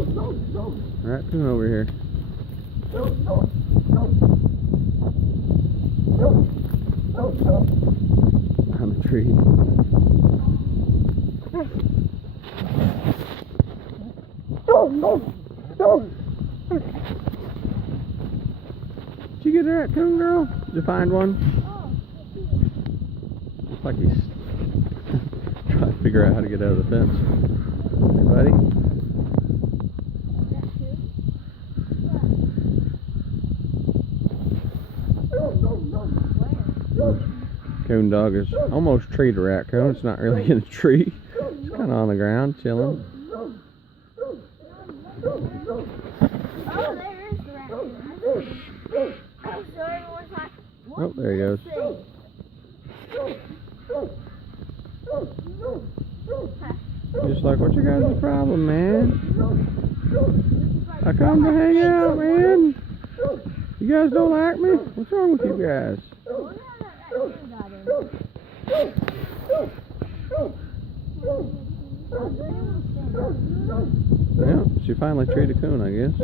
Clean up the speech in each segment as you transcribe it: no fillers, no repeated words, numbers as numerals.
Raccoon over here. On the tree. Did you get a raccoon, girl? Did you find one? Looks like he's trying to figure out how to get out of the fence. Hey, buddy. Coon dog is almost treed a raccoon. It's not really in a tree. It's kind of on the ground, chilling. Oh, there he goes. Just like, what's your guys' problem, man? I come to hang out, man. You guys don't like me? What's wrong with you guys? Yeah, she finally treated a coon, I guess.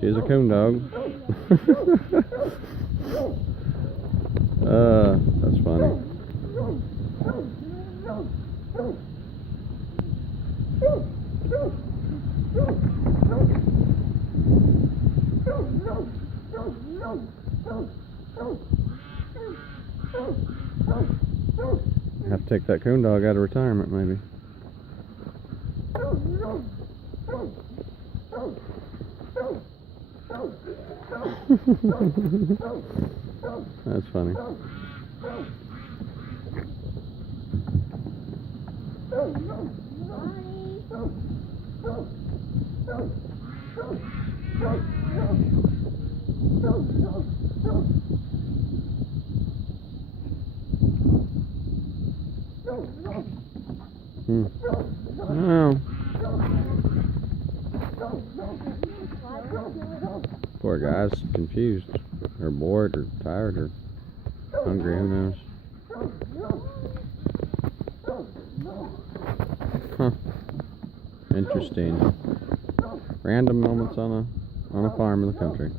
She's a coon dog. That's funny. Have to take that coon dog out of retirement, maybe. That's funny. Oh. Poor guy's confused, or bored, or tired, or hungry, who knows. Huh. Interesting. Random moments on a farm in the country.